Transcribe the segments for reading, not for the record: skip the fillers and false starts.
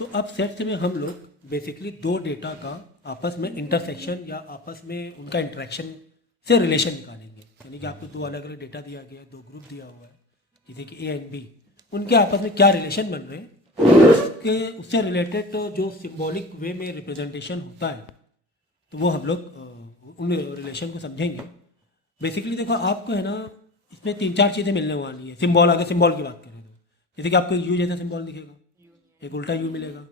तो अब सेट्स में हम लोग बेसिकली दो डेटा का आपस में इंटरसेक्शन या आपस में उनका इंटरेक्शन से रिलेशन निकालेंगे। यानी कि आपको दो अलग अलग डेटा दिया गया है, दो ग्रुप दिया हुआ है, जैसे कि ए एंड बी, उनके आपस में क्या रिलेशन बन रहे हैं, उससे रिलेटेड जो सिंबॉलिक वे में रिप्रेजेंटेशन होता है, तो वो हम लोग उन रिलेशन को समझेंगे। बेसिकली देखो, आपको है ना इसमें तीन चार चीज़ें मिलने वाली है। सिंबल, अगर सिंबल की बात करें तो जैसे कि आपको यू जैसा सिंबल दिखेगा, एक उल्टा यू मिलेगा,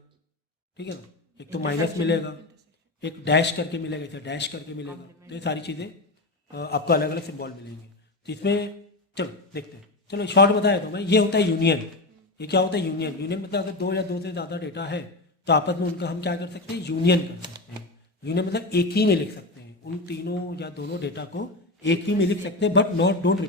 ठीक है ना, एक तो माइनस मिलेगा, एक डैश करके मिलेगा, इसे डैश करके मिलेगा। तो ये सारी चीज़ें आपको अलग अलग सिंबल मिलेंगे। तो इसमें चलो देखते हैं, चलो शॉर्ट बताया तो मैं, ये होता है यूनियन। ये क्या होता है? यूनियन। यूनियन मतलब अगर दो या दो से ज़्यादा डेटा है तो आपस में उनका हम क्या कर सकते हैं? यूनियन कर सकते हैं। यूनियन मतलब एक ही में लिख सकते हैं, उन तीनों या दोनों डेटा को एक ही में लिख सकते हैं, but don't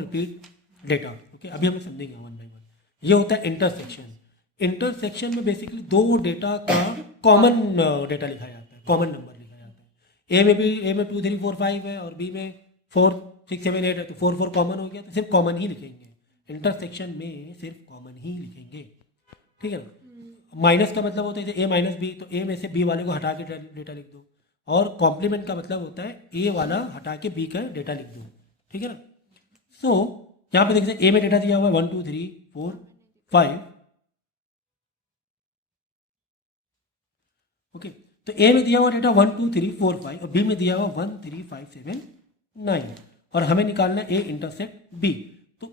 repeat data. Okay, अभी हम समझेंगे वन बाई वन। ये होता है इंटरसेक्शन। इंटरसेक्शन में बेसिकली दो डेटा का कॉमन डेटा लिखा जाता है, कॉमन नंबर लिखा जाता है। ए में 2 3 4 5 है और बी में 4 6 7 8 है, तो 4 4 कॉमन हो गया, तो सिर्फ कॉमन ही लिखेंगे। इंटरसेक्शन में सिर्फ कॉमन ही लिखेंगे, ठीक है ना। माइनस का मतलब होता है ए माइनस बी, तो ए में से बी वाले को हटा के डेटा लिख दो। और कॉम्प्लीमेंट का मतलब होता है ए वाला हटा के बी का डेटा लिख दो, ठीक है ना। सो यहाँ पे देखिए ए में डेटा दिया हुआ है 1 2 3 4 5। ओके, तो ए में दिया हुआ डेटा 1 2 3 4 5 और बी में दिया हुआ 1 3 5 7 9 और हमें निकालना ए इंटरसेक्ट बी। तो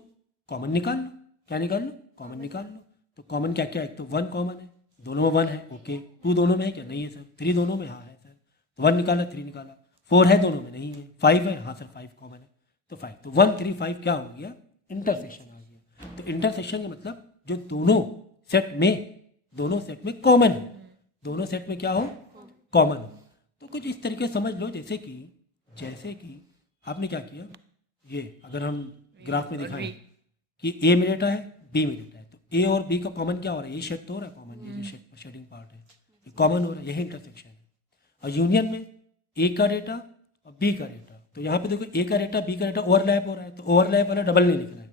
कॉमन निकाल लो। क्या निकाल लो? कॉमन निकाल लो। तो कॉमन क्या क्या है? एक तो 1 कॉमन है, दोनों में 1 है, ओके। 2 दोनों में है क्या? नहीं है सर। 3 दोनों में? हाँ है सर। 1 निकाला, 3 निकाला। 4 है दोनों में? नहीं है। 5 है? हाँ सर 5 कॉमन है, तो 5। तो 1 3 5 क्या हो गया? इंटरसेक्शन आ गया। तो इंटरसेक्शन का मतलब जो दोनों सेट में कॉमन है, दोनों सेट में क्या हो? कॉमन हो। तो कुछ इस तरीके से समझ लो, जैसे कि आपने क्या किया, ये अगर हम ग्राफ में दिखाएं कि ए में डेटा है, बी में डेटा है, तो ए और बी का कॉमन क्या हो रहा है? ये शेड तो हो रहा है कॉमन, ये जो शेडिंग पार्ट है ये कॉमन हो रहा है, यही इंटरसेक्शन है। और यूनियन में ए का डेटा और बी का डेटा, तो यहाँ पे देखो ए का डेटा बी का डेटा ओवरलैप हो रहा है, तो ओवरलैप वाला डबल नहीं लिखना है।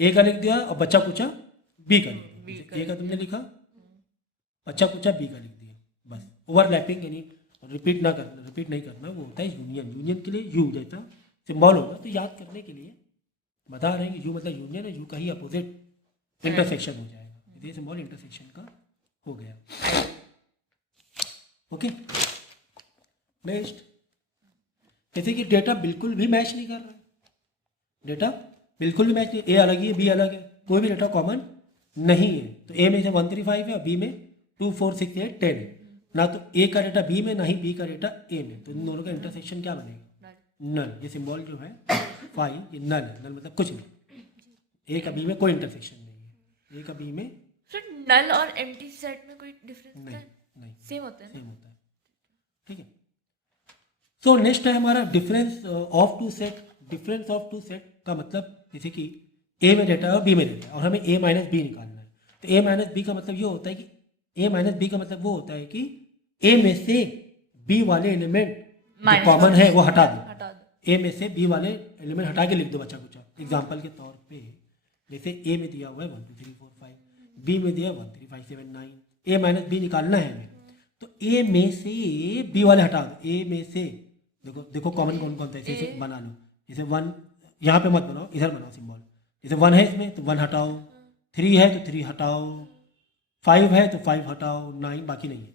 ए का लिख दिया और बच्चा कुचा बी का लिख दिया। ए का तुमने लिखा, बच्चा कुचा बी का लिख दिया, बस। ओवरलैपिंग यानी रिपीट नहीं करना, वो होता है यूनियन। यूनियन के लिए यू जैसा सिंबल होगा, तो याद करने के लिए बता रहे हैं कि यू मतलब यूनियन है, यू का ही अपोजिट इंटरसेक्शन हो जाएगा। ये सिंबल इंटरसेक्शन का हो गया। ओके, नेक्स्ट, जैसे कि डेटा बिल्कुल भी मैच नहीं कर रहा है, डेटा बिल्कुल भी मैच नहीं, ए अलग ही है, बी अलग है, कोई भी डेटा कॉमन नहीं है। तो ए में से 1 3 5 है और बी में 2 4 6 8 10 है। ना तो ए का डेटा बी में, ना ही बी का डेटा ए में, तो इन दोनों का इंटरसेक्शन क्या बनेगा? नल। ये सिंबल जो है 5, ये नल है। नल मतलब कुछ नहीं, ए का बी में कोई इंटरसेक्शन नहीं है। ए का बी में नल और एम्प्टी सेट में कोई डिफरेंस नहीं, सेम होता है, ठीक है। सो नेक्स्ट है हमारा difference of two set. Difference of two set का मतलब जैसे कि ए में डेटा है और बी में डेटा है और हमें ए माइनस बी निकालना है। तो ए माइनस बी का मतलब ये होता है कि ए माइनस बी का मतलब वो होता है कि ए में से बी वाले एलिमेंट जो कॉमन है वो हटा दो। ए में से बी वाले एलिमेंट हटा के लिख दो बच्चा कुचा। एग्जाम्पल के तौर पे जैसे ए में दिया हुआ है 1 2 3 4 5, बी में दिया 1 3 5 7 9, ए माइनस बी निकालना है हमें। तो ए में से बी वाले हटा दो। ए में से देखो कॉमन कौन कौन सा है, इसे बना लो। जैसे 1 यहाँ पे मत बनाओ, इधर बनाओ सिंबल। जैसे 1 है इसमें तो 1 हटाओ, 3 है तो 3 हटाओ, 5 है तो 5 हटाओ, 9 बाकी नहीं है।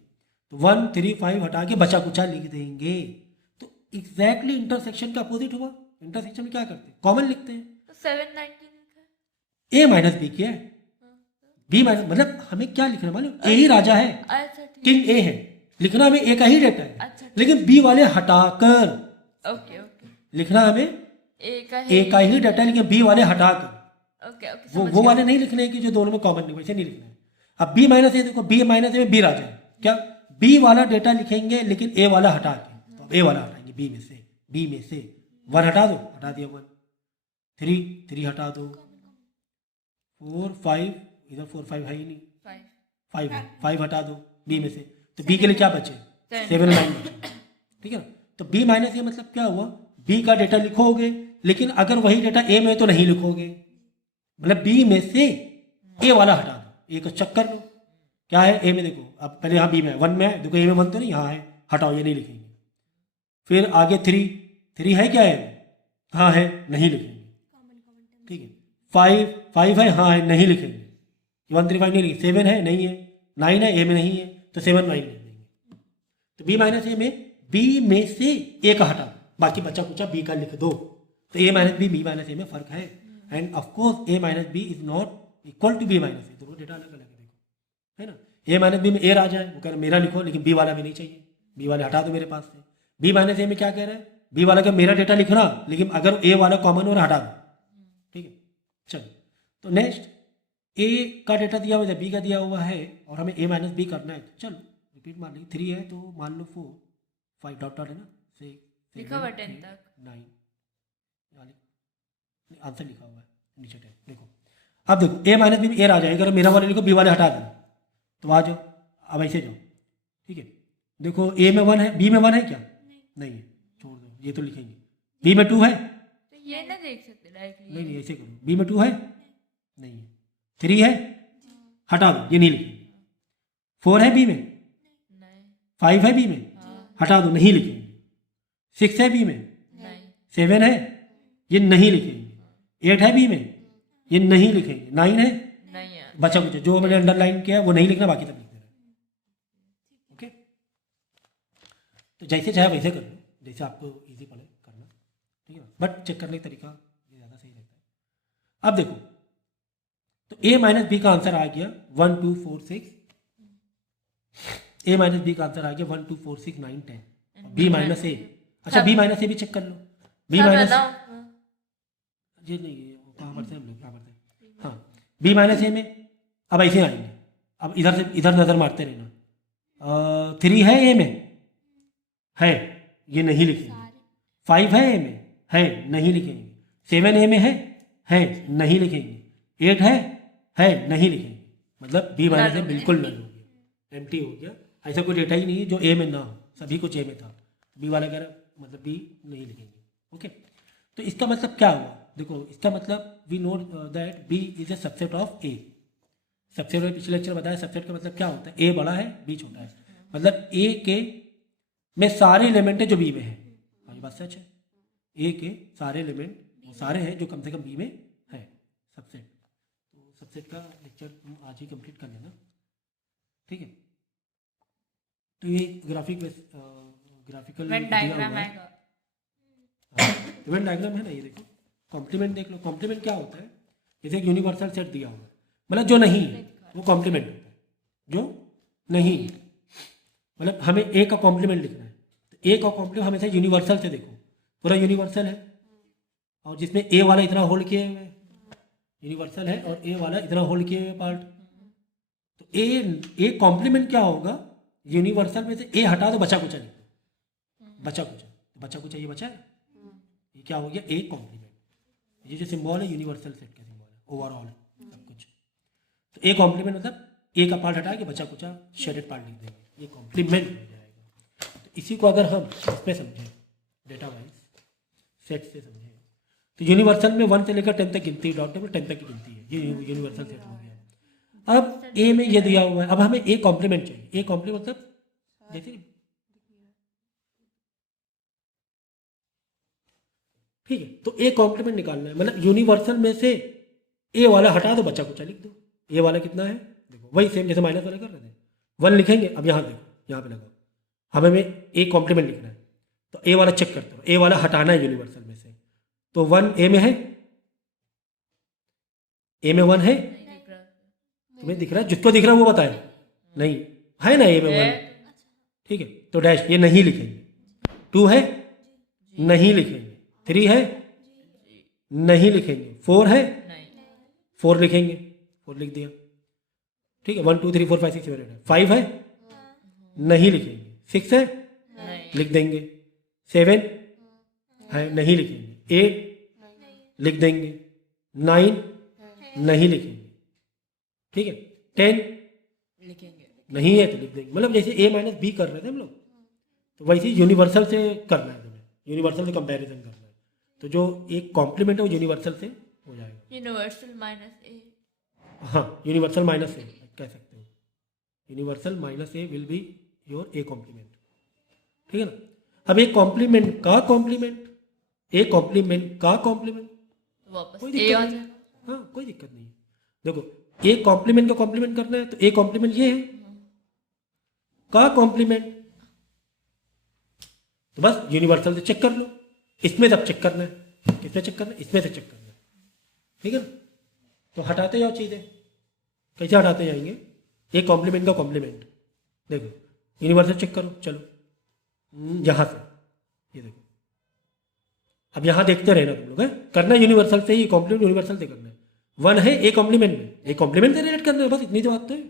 तो 1 3 5 हटा के बचा कुचा लिख देंगे। तो एग्जैक्टली इंटरसेक्शन का अपोजिट हुआ। इंटरसेक्शन में क्या करते हैं? कॉमन लिखते हैं। तो 7 9 लिखा है, ए माइनस बी किया है, बी माइनस मतलब हमें क्या लिखना मालूम? ए ही राजा है, अच्छा ठीक, किंग ए है, लिखना हमें ए का ही डेटा है। अच्छा लेकिन बी वाले हटाकर ओके ओके, लिखना हमें ए का ही डेटा है, लेकिन बी वाले हटाकर। ओके ओके, वो वाले नहीं लिखने हैं कि जो दोनों में कॉमन नहीं, वैसे नहीं लिखना है। अब बी माइनस ए, देखो बी माइनस ए में बी राजा है, क्या बी वाला डेटा लिखेंगे लेकिन ए वाला हटा के। तो अब ए वाला हटाएंगे बी में से 1 हटा दो, हटा दिया 1, 3 हटा दो, 4 5, इधर 4 5 है ही नहीं, 5 हटा दो बी में से। तो बी के लिए क्या बचे? 7 9 बचे, ठीक है ना। तो बी माइनस ए मतलब क्या हुआ? बी का डेटा लिखोगे लेकिन अगर वही डेटा ए में है तो नहीं लिखोगे, मतलब बी में से ए वाला हटा दो, ए को चेक कर लो। क्या है ए में, देखो अब पहले यहाँ बी में है, 1 में है, देखो ए में 1 तो नहीं, यहाँ है, हटाओ ये नहीं लिखेंगे। फिर आगे 3 है क्या है, हाँ है, नहीं लिखेंगे। ठीक है, 5 है, हाँ है, नहीं लिखेंगे। 1 3 5 नहीं लिखेंगे। 7 है, नहीं है। 9 है, ए में नहीं है, तो 7 9 लिख देंगे। तो बी माइनस ए में बी में से ए का हटा, बाकी बचा कुचा बी का लिख दो। तो A minus B minus A में फर्क है, and of course A minus B is not equal to B minus A, दोनों डेटा अलग अलग है, देखो है ना। ए माइनस बी में ए आ जाए, वो कह रहे मेरा लिखो, लेकिन बी वाला भी नहीं चाहिए, बी वाले हटा दो मेरे पास से। बी माइनस ए में क्या कह रहे हैं, बी वाला का मेरा डेटा लिखना, लेकिन अगर ए वाला कॉमन हो रहा हटा दो। ठीक है, चलो तो नेक्स्ट ए का डेटा दिया हुआ है, बी का दिया हुआ है, और हमें ए माइनस बी करना है। तो चलो रिपीट मान लीजिए, 3 है तो मान लो 4, 5 डॉट डॉट है ना, 6 लिखा हुआ 10 तक। 9, आंसर लिखा हुआ है नीचे 10। देखो अब देखो ए माइनस बी में ए आ जाएगा, अगर मेरा वाले लिखो बी वाले हटा दो, तो आ जाओ, अब ऐसे जाओ। ठीक है, देखो ए में 1 है, बी में 1 है क्या, नहीं है, छोड़ दो, ये तो लिखेंगे। बी में 2 है, तो ये ना देख सकते डायरेक्टली। नहीं ऐसे करो, बी में 2 है, नहीं है। 3 है, हटा दो, ये नहीं लिखेंगे। 4 है बी में, नहीं। 5 है बी में, हटा दो, नहीं लिखेंगे। 6 है बी में, नहीं। 7 है, ये नहीं लिखेंगे। 8 है बी में, ये नहीं लिखेंगे। 9 है, नहीं है। बचा कुछ जो मैंने अंडरलाइन किया वो नहीं लिखना, बाकी सब लिख देना। ओके, तो जैसे चाहे वैसे कर लो, जैसे आपको इजी पड़े करना। ठीक है, बट चेक करने का तरीका ये ज़्यादा सही रहता है। अब देखो, तो ए माइनस बी का आंसर आ गया 1 2 4 6। ए माइनस बी का आंसर आ गया 1 2 4 6 9 10। बी माइनस ए, अच्छा बी माइनस ए भी चेक कर लो। बी माइनस ये नहीं है, कहाँ पढ़ते हैं हम लोग, कहाँ पढ़ते हैं, हाँ बी माइनस ए में। अब ऐसे आएंगे, अब इधर से इधर नजर मारते रहना। 3 है ए में, है, ये नहीं लिखेंगे। 5 है ए में, है, नहीं लिखेंगे। 7 ए में है, नहीं लिखेंगे। 8 है, नहीं लिखेंगे। मतलब बी माइनस ए बिल्कुल नल हो गया, एम्प्टी हो गया। ऐसा कोई डेटा ही नहीं है जो ए में ना हो, सभी कुछ ए में था। बी वाला कह रहा मतलब बी नहीं लिखेंगे। ओके, तो इसका मतलब क्या हुआ, देखो इसका मतलब we know that B is a subset of A. Subset में पिछले लेक्चर बताया, सबसेट का मतलब क्या होता है, ए बड़ा है बी छोटा है, मतलब ए के में सारे एलिमेंट है जो बी में है। ये बात सच है, ए के सारे एलिमेंट वो सारे हैं जो कम से कम बी में है, सबसेट। तो सबसेट का लेक्चर तुम आज ही कंप्लीट कर लेना। ठीक है, तो ये ग्राफिकल वेन डायग्राम आएगा। इवेंट डायग्राम है ना, ये देखो कॉम्प्लीमेंट देख लो। कॉम्प्लीमेंट क्या होता है, जैसे एक यूनिवर्सल सेट दिया हुआ है, मतलब जो नहीं है वो कॉम्प्लीमेंट होता है, जो नहीं है। मतलब हमें ए का कॉम्प्लीमेंट लिखना है, तो ए का कॉम्प्लीमेंट हमेशा यूनिवर्सल से देखो, पूरा यूनिवर्सल है और जिसमें ए वाला इतना होल्ड किए हुए यूनिवर्सल है और ए वाला इतना होल्ड किए हुए पार्ट। तो ए कॉम्प्लीमेंट क्या होगा, यूनिवर्सल में से ए हटा दो, बचा कुचा लिखो, बचा कुचा ये बचा है, ये क्या हो गया, ए कॉम्प्लीमेंट। ये जो सिंबल है यूनिवर्सल सेट का सिंबल है, ओवरऑल सब कुछ। तो ए कॉम्प्लीमेंट मतलब ए का पार्ट हटा के बचा कुचा शेडेड पार्ट लिख देंगे, ये कॉम्प्लीमेंट हो जाएगा। तो इसी को अगर हम इसमें समझें, डेटा वाइज सेट से समझें, तो यूनिवर्सल में 1 से लेकर 10 तक गिनती, डॉट टेबल 10 तक की गिनती है, ये यूनिवर्सल सेट हो गया। अब ए में ये दिया हुआ है, अब हमें ए कॉम्प्लीमेंट चाहिए। ए कॉम्प्लीमेंट मतलब जैसे, ठीक है, तो ए कॉम्प्लीमेंट निकालना है, मतलब यूनिवर्सल में से ए वाला हटा दो, बचा कुचा लिख दो। ए वाला कितना है, देखो वही सेम जैसे माइनस वाला कर रहे थे, 1 लिखेंगे। अब यहाँ देखो, यहाँ पे लगाओ, हमें ए कॉम्प्लीमेंट लिखना है, तो ए वाला चेक करते हो, ए वाला हटाना है यूनिवर्सल में से। तो 1 ए में है, ए में 1 है, तुम्हें दिख रहा है, जिसको दिख रहा है वो बताए, नहीं है ना ए में 1, ठीक है, तो डैश ये नहीं लिखेंगे। 2 है, नहीं लिखेंगे। 3 है, नहीं लिखेंगे। 4 है, 4 लिखेंगे, 4 लिख दिया, ठीक है। 1 2 3 4 5 6 7 8 5 है, नहीं लिखेंगे। 6 है, लिख देंगे। 7 है, नहीं लिखेंगे। 8 लिख देंगे। 9 नहीं लिखेंगे, ठीक है। 10 लिखेंगे, नहीं है तो लिख देंगे। मतलब जैसे ए माइनस बी कर रहे थे हम लोग, तो वैसे यूनिवर्सल से करना है तुम्हें, यूनिवर्सल से कंपैरिजन करना है। तो जो एक कॉम्प्लीमेंट है वो यूनिवर्सल से हो जाएगा। यूनिवर्सल माइनस ए, हाँ, यूनिवर्सल माइनस ए कह सकते हो। Universal minus A will be your A complement, ठीक है ना। अब एक कॉम्प्लीमेंट का कॉम्प्लीमेंट, ए कॉम्प्लीमेंट का कॉम्प्लीमेंट, तो वापस कोई ए दिक्कत आ नहीं, जाएगा। हाँ कोई दिक्कत नहीं है। देखो ए कॉम्प्लीमेंट का कॉम्प्लीमेंट करना है तो ए कॉम्प्लीमेंट ये है, का कॉम्प्लीमेंट तो बस यूनिवर्सल से चेक कर लो, इसमें सब चेक करना है, किसमें चेक करना है, इसमें से चेक करना है, ठीक है ना। तो हटाते जाओ चीज़ें, कैसे हटाते जाएंगे, ए कॉम्प्लीमेंट का कॉम्प्लीमेंट, देखो यूनिवर्सल चेक करो, चलो यहाँ से, ये देखो, अब यहाँ देखते रहना तुम लोग है, करना यूनिवर्सल से ही, कॉम्प्लीमेंट यूनिवर्सल से करना है। वन है ए कॉम्प्लीमेंट में, ए कॉम्प्लीमेंट से रिलेट करना है, बस इतनी तो बात तो है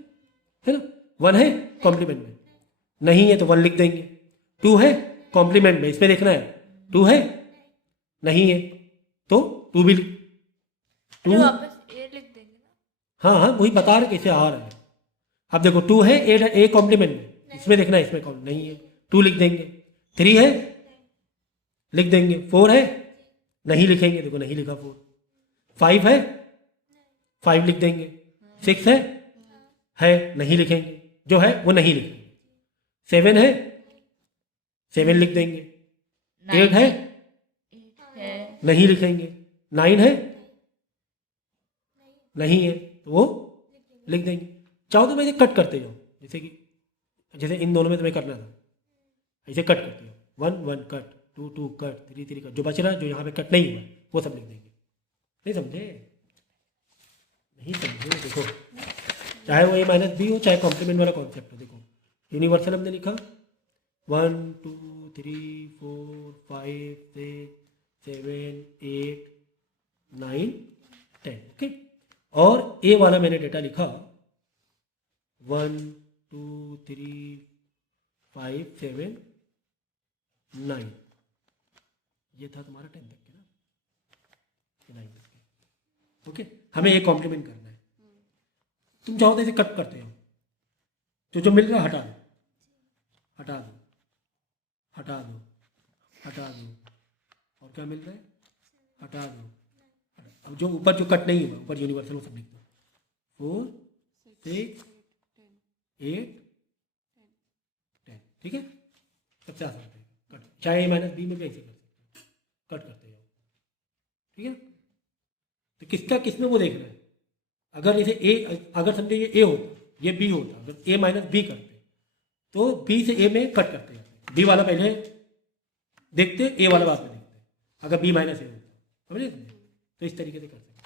ना। वन है कॉम्प्लीमेंट में, नहीं है तो वन लिख देंगे। टू है कॉम्प्लीमेंट में, इसमें देखना है, टू है, नहीं है तो टू भी टू, अरे वापस ए लिख देंगे ना। हाँ हाँ वही बता रहे कैसे आ रहा है। अब देखो टू है ए कॉम्प्लीमेंट में, इसमें देखना है, इसमें कौन नहीं है, टू लिख देंगे। थ्री है लिख देंगे, फोर है नहीं लिखेंगे, देखो नहीं लिखा फोर। फाइव है, फाइव लिख देंगे। सिक्स है नहीं लिखेंगे, जो है वो नहीं लिखेंगे। सेवन है, सेवन लिख देंगे। एट है है नहीं लिखेंगे। नाइन है नहीं है तो वो लिख देंगे। चाहो तो मैं इसे कट करते जाओ, जैसे इन दोनों में तुम्हें करना था, ऐसे कट करते जाओ, one one cut, two two cut, three three cut, जो बच रहा है जो यहाँ पे कट नहीं हुआ वो सब लिख देंगे। नहीं समझे, नहीं समझे, देखो चाहे वो ए माइनस बी हो, चाहे कॉम्प्लीमेंट वाला कॉन्सेप्ट हो। देखो यूनिवर्सल हमने लिखा 1 2 3 4 5 6 7 8 9 10, ओके। और ए वाला मैंने डेटा लिखा 1 2 3 5 7 9, ये था तुम्हारा 10 तक के ना, 9 तक के, ओके। हमें ए कॉम्प्लीमेंट करना है, तुम चाहो तो इसे कट करते हो, जो मिल रहा है हटा दो, हटा दो, हटा दो, हटा दो, और क्या मिल रहा है, हटा दो। अब जो ऊपर जो कट नहीं हुआ, ऊपर यूनिवर्सल वो सब लिख दो, 4 6 8 10, ठीक है। सबसे आसान है कट, चाहे ए माइनस बी में भी ऐसे कर सकते हो, कट करते जाओ, ठीक है। तो किसका किसमें वो देखना है, अगर इसे ए, अगर समझे ये ए होता, ये बी होता, अगर ए माइनस बी करते तो बी से ए में कट करते जाते, बी वाला पहले देखते, ए वाला बाद में देखते, अगर बी माइनस ए होता, समझे। तो इस तरीके से कर सकते हैं।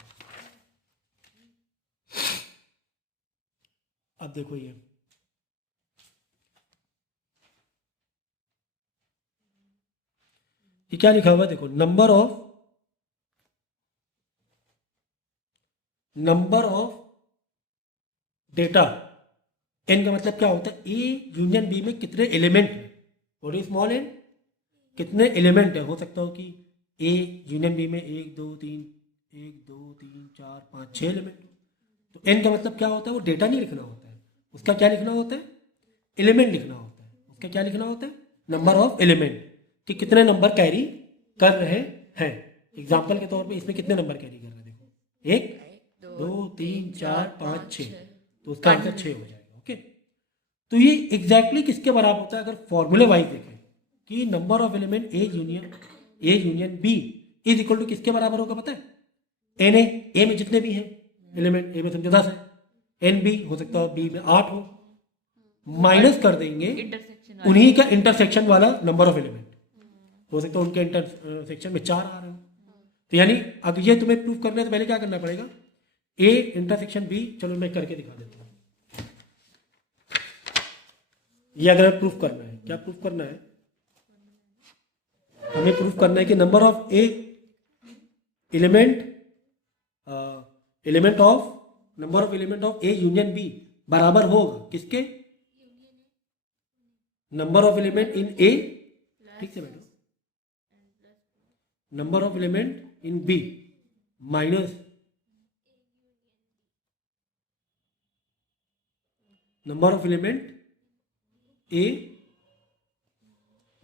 अब देखो ये क्या लिखा हुआ है, देखो नंबर ऑफ डेटा, एन का मतलब क्या होता है, ए यूनियन बी में कितने एलिमेंट है, व्हाट इज स्मॉल एन, कितने एलिमेंट है। हो सकता हो कि ए यूनियन बी में 1 2 3 4 5 6 एलिमेंट, तो एन का मतलब क्या होता है, वो डेटा नहीं लिखना होता है, उसका क्या लिखना होता है, एलिमेंट लिखना होता है। उसका क्या लिखना होता है, नंबर ऑफ एलिमेंट, कि कितने नंबर कैरी कर रहे हैं। एग्जाम्पल के तौर पे इसमें कितने नंबर कैरी कर रहे हैं, देखो 1 2 3 4 5 6, तो उसका आंसर 6 हो जाएगा, ओके। तो ये एग्जैक्टली किसके बराबर होता है, अगर फॉर्मूले वाइज देखें कि number of element A union B is equal to किसके बराबर होगा, पता है, एन ए में जितने भी हैं एलिमेंट, ए में समझो 10 है, एन बी हो सकता है बी में 8 हो, माइनस कर देंगे इंटरसेक्शन उन्हीं का इंटरसेक्शन वाला नंबर ऑफ एलिमेंट, हो सकता है उनके इंटरसेक्शन में 4 आ रहे हो। तो यानी अगर ये तुम्हें प्रूफ करना है तो पहले क्या करना पड़ेगा, ए इंटरसेक्शन बी, चलो मैं करके दिखा देता हूँ। ये अगर प्रूफ करना है, क्या प्रूफ करना है, हमें प्रूफ करना है कि number of A element of A union B बराबर होगा किसके, number of element in A, ठीक से बैठो, number of element in B minus number of element A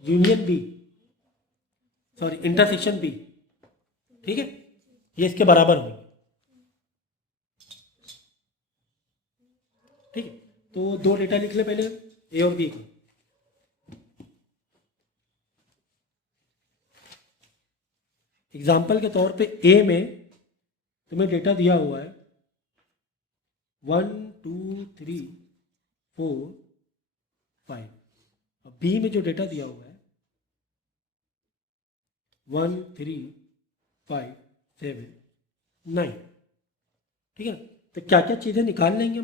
union B, sorry intersection B, ठीक है, ये इसके बराबर होगी, ठीक है। तो दो डेटा लिख ले पहले, ए और बी को। एग्जाम्पल के तौर पे ए में तुम्हें डेटा दिया हुआ है 1 2 3 4 5, और बी में जो डेटा दिया हुआ है 1 3 5 7 9। ठीक है ना? तो क्या क्या चीज़ें निकाल लेंगे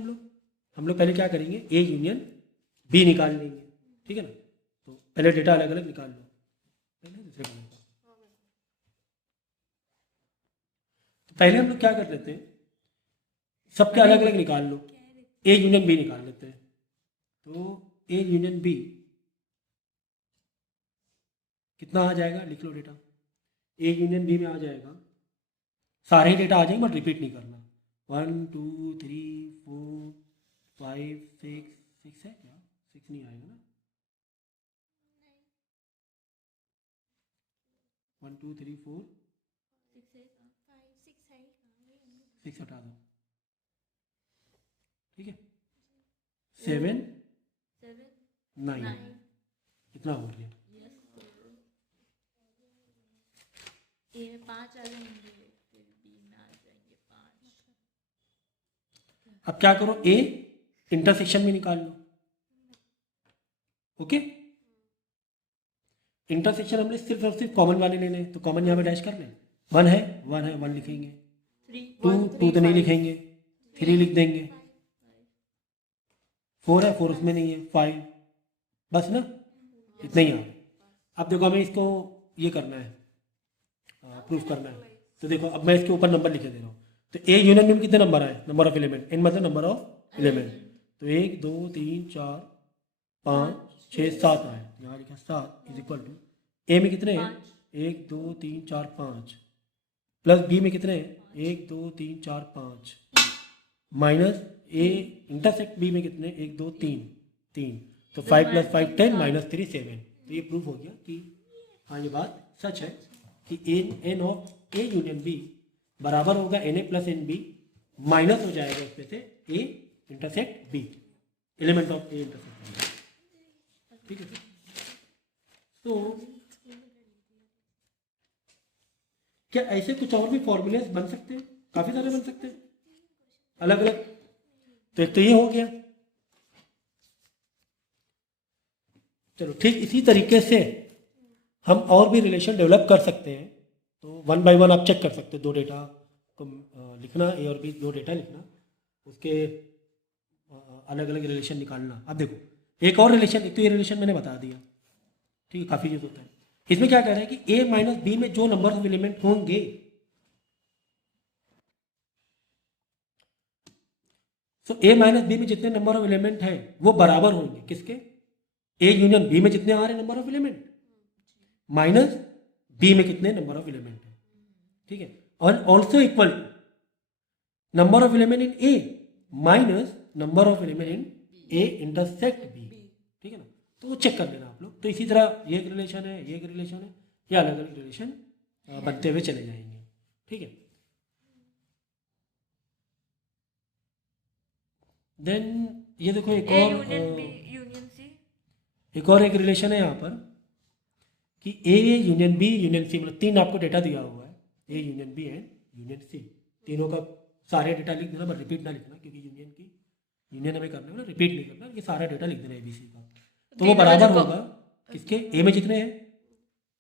हम लोग पहले क्या करेंगे, ए यूनियन बी निकाल लेंगे। ठीक है ना? तो पहले डेटा अलग अलग निकाल लो, पहले दूसरे कॉलम का। तो पहले हम लोग क्या कर लेते हैं, सबके अलग अलग निकाल लो, ए यूनियन बी निकाल लेते हैं। तो ए यूनियन बी कितना आ जाएगा, लिख लो डेटा। ए यूनियन बी में आ जाएगा, सारे ही डेटा आ जाएंगे बट रिपीट नहीं करना। 1 2 3 4 5 6 6 है क्या, 6 नहीं आएगा ना, 1 2 3 4 6 हटा दो। ठीक है, 7 9 इतना हो गया। ए में 5 आ जाएंगे, फिर बी में आ जाएंगे 5। अब क्या करो, ए इंटरसेक्शन में निकाल लो। ओके, इंटरसेक्शन हमने सिर्फ और सिर्फ कॉमन वाले लेने हैं, तो कॉमन यहाँ पे डैश कर लें। 1 है 1 लिखेंगे, 2 तो नहीं लिखेंगे, 3 लिख देंगे, 4 है 4 उसमें नहीं है, 5 बस ना, इतना ही है। अब देखो हमें इसको ये करना है, प्रूफ करना है। तो देखो अब मैं इसके ऊपर नंबर लिखे दे रहा हूँ। तो ए यूनियन में कितने नंबर आए, नंबर ऑफ एलिमेंट, एन मतलब नंबर ऑफ एलिमेंट। तो 1 2 3 4 5 6 7 आए, यहाँ लिखा 7 इज इक्वल टू ए में कितने हैं, 1 2 3 4 5 प्लस बी में कितने हैं, 1 2 3 4 5 माइनस ए इंटरसेक्ट बी में कितने, 1 2 3 तो 5 + 5 10 - 3 7। तो ये प्रूफ हो गया कि हाँ ये बात सच है कि N of A union B बराबर होगा N A plus N B, minus हो जाएगा इसमें से A intersect B, element of A intersect B. ठीक है, तो क्या ऐसे कुछ और भी फॉर्मूलेस बन सकते हैं, काफी सारे बन सकते हैं अलग अलग। तो एक तो ये हो गया। चलो ठीक इसी तरीके से हम और भी रिलेशन डेवलप कर सकते हैं। तो 1 बाय 1 आप चेक कर सकते हैं, दो डेटा को लिखना, ए और बी दो डेटा लिखना, उसके अलग अलग रिलेशन निकालना। अब देखो एक और रिलेशन, एक तो ये रिलेशन मैंने बता दिया, ठीक है, काफ़ी यूज होता है। इसमें क्या कह रहा है कि ए माइनस बी में जो नंबर ऑफ एलिमेंट होंगे, तो ए माइनस बी में जितने नंबर ऑफ एलिमेंट हैं वो बराबर होंगे किसके, ए यूनियन बी में जितने आ रहे number of element minus B में कितने नंबर ऑफ एलिमेंट है। ठीक है, और also equal to number of element in A minus number of element in A intersect B. ठीक है ना, तो वो चेक कर लेना आप लोग। तो इसी तरह ये एक रिलेशन है, ये एक रिलेशन है, ये अलग अलग रिलेशन बनते हुए चले जाएंगे। ठीक है, देन ये देखो एक और यूनियन सी, एक और एक रिलेशन है यहाँ पर कि A union B union C, मतलब तीन आपको डेटा दिया हुआ है, A union B and union C, तीनों का सारे डेटा लिख देना, बट रिपीट ना लिखना, क्योंकि यूनियन हमें करना है ना, रिपीट नहीं करना, ये सारा डेटा लिख देना एबीसी का। तो वो बराबर होगा किसके, ए में जितने हैं,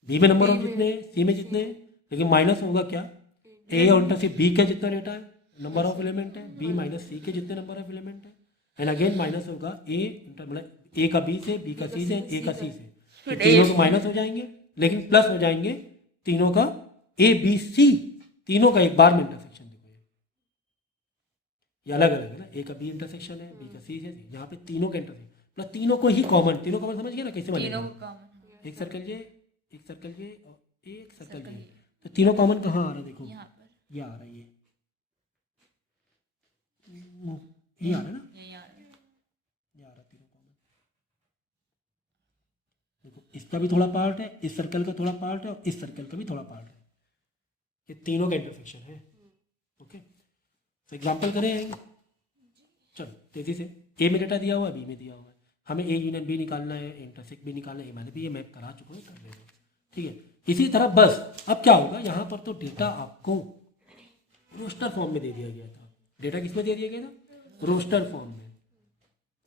बी में नंबर ऑफ जितने हैं, सी में जितने हैं, लेकिन माइनस होगा क्या, ए और इंटर सी बी का जितना डेटा है नंबर ऑफ एलिमेंट है, बी माइनस सी के जितने नंबर ऑफ एलिमेंट है, एंड अगेन माइनस होगा ए मतलब ए का बी से, बी का सी से, ए का सी से, तो तीनों को माइनस हो जाएंगे, लेकिन प्लस हो जाएंगे तीनों का, ए बी सी तीनों का एक बार में इंटरसेक्शन। देखो ये अलग अलग है ना, ए का बी इंटरसेक्शन है, बी का सी से, यहाँ पे तीनों का इंटरसेक्शन, मतलब तीनों को ही कॉमन, तीनों कॉमन समझ गया ना कैसे बनेगा, एक सर्कल ये, एक सर्कल ये और एक सर्कल ये, तो तीनों कॉमन कहाँ आ रहा है, देखो ये आ रहा है, ये आ रहा है ना, ये आ रहा है तीनों कॉमन। देखो इसका भी थोड़ा पार्ट है, इस सर्कल का थोड़ा पार्ट है, और इस सर्कल का भी थोड़ा पार्ट है, ये तीनों का इंटरसेक्शन है। ओके, तो एग्जांपल करें, चलो तेजी से, ए में डेटा दिया हुआ है, बी में दिया हुआ है, हमें ए यूनियन बी निकालना है, इंटरसेक्ट बी निकालना है, मैंने भी ये मैप करा चुका हूँ, कर लेंगे, ठीक है। इसी तरह बस अब क्या होगा, यहाँ पर तो डेटा आपको रोस्टर फॉर्म में दे दिया गया था। डेटा किस में दे दिया गया था? रोस्टर फॉर्म में।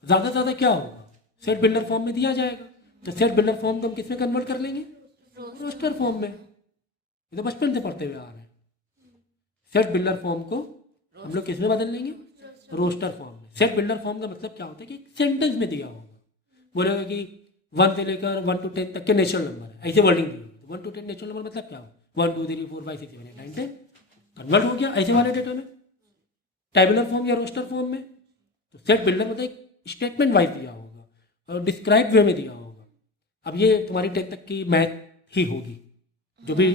ज़्यादा से ज़्यादा क्या होगा, सेट बिल्डर फॉर्म में दिया जाएगा, तो सेट बिल्डर फॉर्म को हम किस में कन्वर्ट कर लेंगे? रोस्टर फॉर्म में। ये तो बचपन से पढ़ते हुए आ रहे हैं। सेट बिल्डर फॉर्म को हम लोग किस में बदल लेंगे? रोस्टर फॉर्म में। सेट बिल्डर फॉर्म का मतलब क्या होता है कि सेंटेंस में दिया होगा, बोलेगा कि 1 से लेकर 1 to 10 तक के नेचुरल नंबर है, ऐसे वर्डिंग दी होगी। 1 to 10 नेचुरल नंबर मतलब क्या हो, 1 2 3 4 5 6 7 8 9 10 कन्वर्ट हो गया ऐसे वाले डेटा में, टेबुलर फॉर्म या रोस्टर फॉर्म में। तो सेट बिल्डर मतलब एक स्टेटमेंट वाइज दिया होगा और डिस्क्राइब वे में दिया होगा। अब ये तुम्हारी 10 तक की मैथ ही होगी, जो भी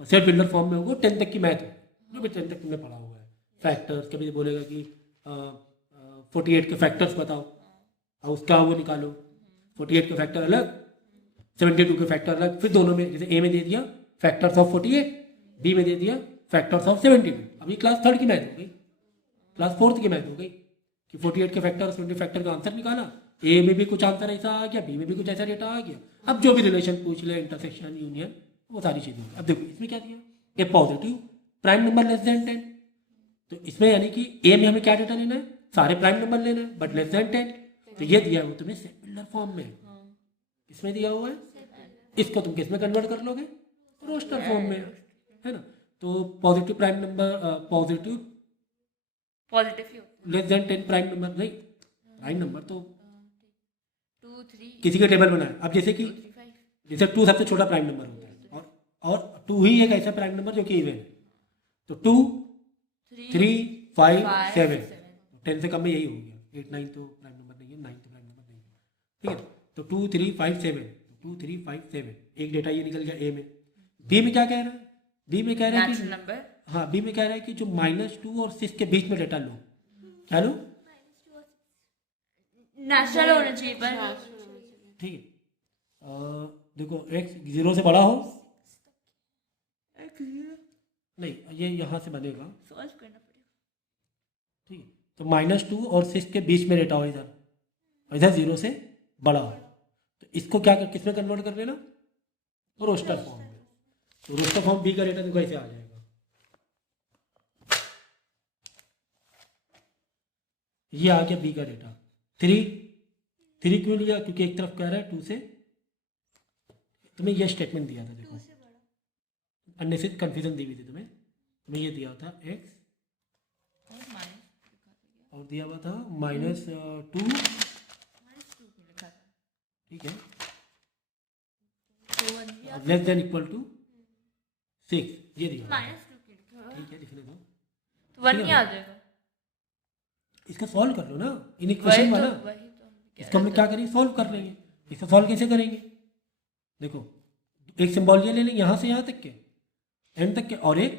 सेट बिल्डर फॉर्म में होगा 10 तक की मैथ होगी, जो भी 10 तक तुमने पढ़ा हुआ है। फैक्टर्स, कभी बोलेगा कि 48 के फैक्टर्स बताओ और उसका वो निकालो, 48 के फैक्टर अलग, 72 के फैक्टर अलग, फिर दोनों में जैसे ए में दे दिया फैक्टर्स ऑफ 48, बी में दे दिया फैक्टर्स ऑफ 72। अभी क्लास 3rd की मैथ हो गई, क्लास 4th की मैथ हो गई कि 48 के फैक्टर और 70 फैक्टर का आंसर निकाला, ए में भी कुछ आंसर ऐसा आ गया, बी में भी कुछ ऐसा डेटा आ गया। अब जो भी रिलेशन पूछ ले, इंटरसेक्शन, यूनियन, वो सारी चीजें। अब देखो इसमें क्या दिया, a positive prime number less than 10, तो इसमें यानी कि ए में हमें क्या डेटा लेना है, सारे प्राइम नंबर लेना है बट लेस देन 10, तो ये दिया है वो तुम्हें सेट बिल्डर फॉर्म में, इसमें दिया हुआ है। इसको तुम किस में कन्वर्ट कर लोगे? रोस्टर फॉर्म में, है ना। तो positive prime number, positive less than 10 prime number नहीं, प्राइम नंबर तो 2 3 किसी के टेबल बनाए। अब जैसे कि 2 3 5 जैसे 2 सबसे छोटा प्राइम नंबर होता है और 2 ही एक ऐसा प्राइम नंबर जो कि इवन है, तो 2 3 5 7, 10 से कम में यही हो गया। 8 9 तो प्राइम नंबर नहीं है, 9 तो प्राइम नंबर नहीं है, ठीक है। तो 2 3 5 7, 2 3 5 7, एक डेटा ये निकल गया ए में। बी में क्या कह रहा है? बी में कह रहा है कि नंबर, हाँ, बी में कह रहा है कि जो -2 और 6 के बीच में डेटा लो। क्या लो? नेचुरल होना चाहिए पर ठीक है। देखो x 0 से बड़ा हो, x 0 नहीं, ये यहाँ से बनेगा, सॉल्व करना पड़ेगा। ठीक है। तो -2 और 6 के बीच में डेटा हो इधर, और इधर 0 से बड़ा हो, तो इसको क्या कर, किस में कन्वर्ट कर लेना? रोस्टर फॉर्म में। तो रोस्टर फॉर्म बी का डेटा देखो ऐसे आ जाएगा, ये आ गया बी का डेटा। 3 क्यों लिया? क्योंकि एक तरफ कह रहा है 2 से, तुम्हें यह स्टेटमेंट दिया था, देखो अननेसेसरी कंफ्यूजन दी हुई थी तुम्हें ये दिया था x और दिया हुआ था -2, ठीक है, लेस देन इक्वल टू 6, ये दिया, ठीक है, लिखने दो, तो 1 नहीं आ जाएगा। इसका सॉल्व कर लो ना, इन इक्वेशन वाला, इसको हम क्या करेंगे, सॉल्व कर लेंगे। इसका सॉल्व कैसे करेंगे? देखो एक सिंबल ये ले लेंगे यहाँ से यहाँ तक के, एंड तक के, और एक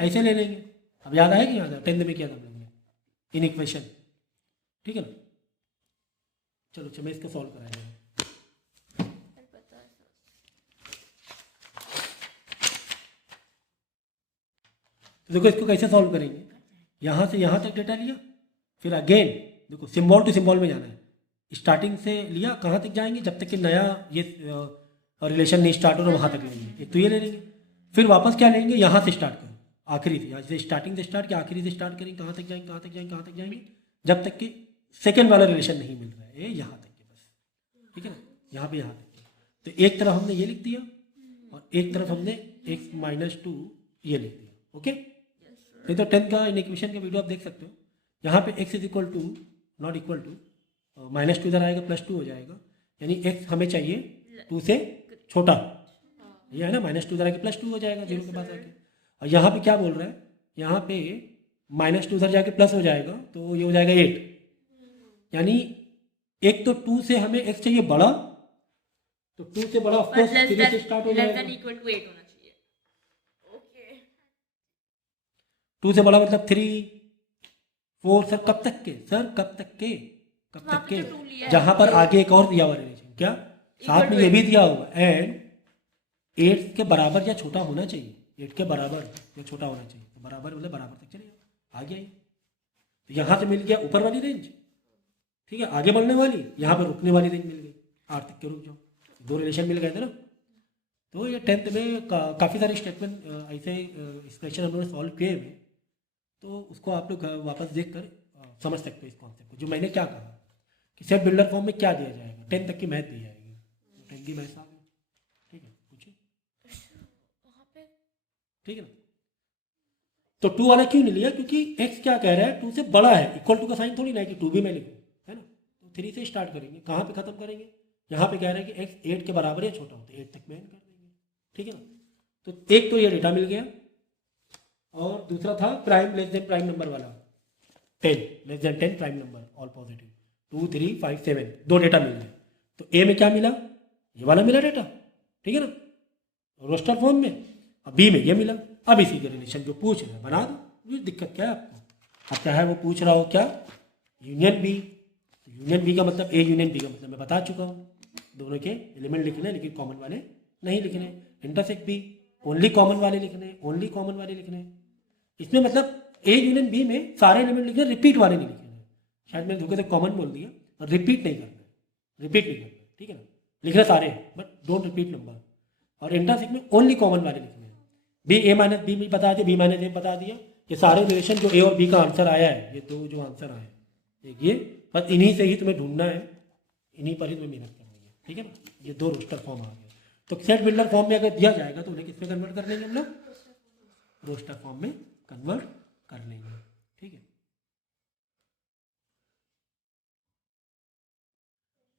ऐसे ले लेंगे। अब याद आएगी, याद है 10th में किया था हम लोगों ने इन इक्वेशन, ठीक है ना। चलो मैं इसका सॉल्व कराएंगे। तो देखो इसको कैसे सॉल्व करेंगे, यहाँ से यहाँ तक डेटा लिया, फिर अगेन देखो सिंबल टू सिंबल में जाना है, स्टार्टिंग से लिया, कहाँ तक जाएंगे, जब तक कि नया ये रिलेशन नहीं स्टार्ट हो रहा वहाँ तक लेंगे, एक तो ये ले लेंगे, फिर वापस क्या लेंगे, यहाँ से स्टार्ट करो, आखिरी से, जैसे स्टार्टिंग से स्टार्ट किया आखिरी से स्टार्ट करेंगे, कहाँ तक जाएंगे, कहाँ तक जाएंगे, कहाँ तक जाएंगे, जब तक कि सेकेंड वाला रिलेशन नहीं मिल रहा है, यहाँ तक के बस, ठीक है ना, यहाँ पे यहाँ तक। तो एक तरफ हमने ये लिख दिया और एक तरफ हमने x -2 ये लिख दिया, ओके। नहीं तो 10th का इन इक्वेशन का वीडियो आप देख सकते हो, यहाँ पे x is equal to not equal to, -2 इधर आएगा +2 हो जाएगा, यानी x हमें चाहिए 2 से छोटा, ये है ना, -2 इधर आके +2 हो जाएगा 0 के पास आके। और यहाँ पे क्या बोल रहा है, यहाँ पे -2 उधर जाके प्लस हो जाएगा, तो ये हो जाएगा 8, यानी एक तो 2 से हमें x चाहिए बड़ा, तो 2 से बड़ा ऑफ कोर्स 3 से स्टार्ट हो जाएगा, इक्वल टू 8 होना चाहिए, ओके। 2 से बड़ा मतलब 3 4, सर कब तक के, सर कब तक के, कब तक के, जहां पर आगे एक और दिया हुआ रिलेशन, क्या साथ में ये भी दिया हुआ, एंड 8 के बराबर या छोटा होना चाहिए, 8 के बराबर या छोटा होना चाहिए, तो बराबर मतलब बराबर तक चलिए, आ गया ये, तो यहाँ से मिल गया ऊपर वाली रेंज, ठीक है, आगे बढ़ने वाली, यहाँ पे रुकने वाली रेंज मिल गई, आर तक के रुक जाओ, दो रिलेशन मिल गए थे ना। तो ये 10th में काफ़ी सारे स्टेटमेंट ऐसे एक्सप्रेशन हम लोगों ने सॉल्व किए हुए, तो उसको आप लोग वापस देख कर समझ सकते हो इस कॉन्सेप्ट को। जो मैंने क्या कहा कि सेट बिल्डर फॉर्म में क्या दिया जाएगा, 10 तक की मैथ दी जाएगी, 10 की मैथ आ गई, ठीक है, पूछिए, वहाँ पे ठीक है ना। तो 2 वाला क्यों नहीं लिया, क्योंकि x क्या कह रहा है, 2 से बड़ा है, इक्वल टू का साइन थोड़ी ना है कि 2 भी मैं लिखूँ, है ना। तो 3 से स्टार्ट करेंगे, कहाँ पे खत्म करेंगे, यहाँ पे कह रहे हैं कि x 8 के बराबर या छोटा हो, तो 8 तक में एंड कर देंगे, ठीक है ना। तो एक तो ये डेटा मिल गया, और दूसरा था prime less than prime number वाला, 10 less than 10 prime number all positive, 2 3 5 7, दो डेटा मिल गए। तो ए में क्या मिला, ये वाला मिला डेटा, ठीक है ना, रोस्टर फॉर्म में। अब बी में ये मिला। अब इसी के रिलेशन जो पूछ रहे हैं बना दो, ये दिक्कत क्या है आपको। अब क्या है वो पूछ रहा हो क्या, यूनियन बी। यूनियन बी का मतलब ए यूनियन बी का मतलब मैं बता चुका हूँ, दोनों के एलिमेंट लिखने लेकिन कॉमन वाले नहीं लिखने। इंटरसेक्ट बी, ओनली कॉमन वाले लिखने, ओनली कॉमन वाले लिखने। इसमें मतलब ए यूनियन बी में सारे एलिमेंट लिखने, रिपीट वाले नहीं लिखने। शायद मैंने धोखे से कॉमन बोल दिया, और रिपीट नहीं करना, रिपीट नहीं करना, ठीक है ना। लिखने सारे बट डोंट रिपीट नंबर। और इंटरसेक्ट में ओनली कॉमन वाले लिखने हैं। बी ए माइनस बी भी बता दिया, बी माइनस ए बता दिया। ये सारे रिलेशन जो ए और बी का आंसर आया है, ये दो जो आंसर आए हैं, ये बस इन्हीं से ही तुम्हें ढूंढना है, इन्हीं पर ही तुम्हें मेहनत करनी है, ठीक है ना। ये दो रोस्टर फॉर्म आ गए। तो सेट बिल्डर फॉर्म में अगर दिया जाएगा तो उन्हें किसमें कन्वर्ट कर लेंगे हम लोग, रोस्टर फॉर्म में कन्वर्ट कर लेंगे, ठीक है।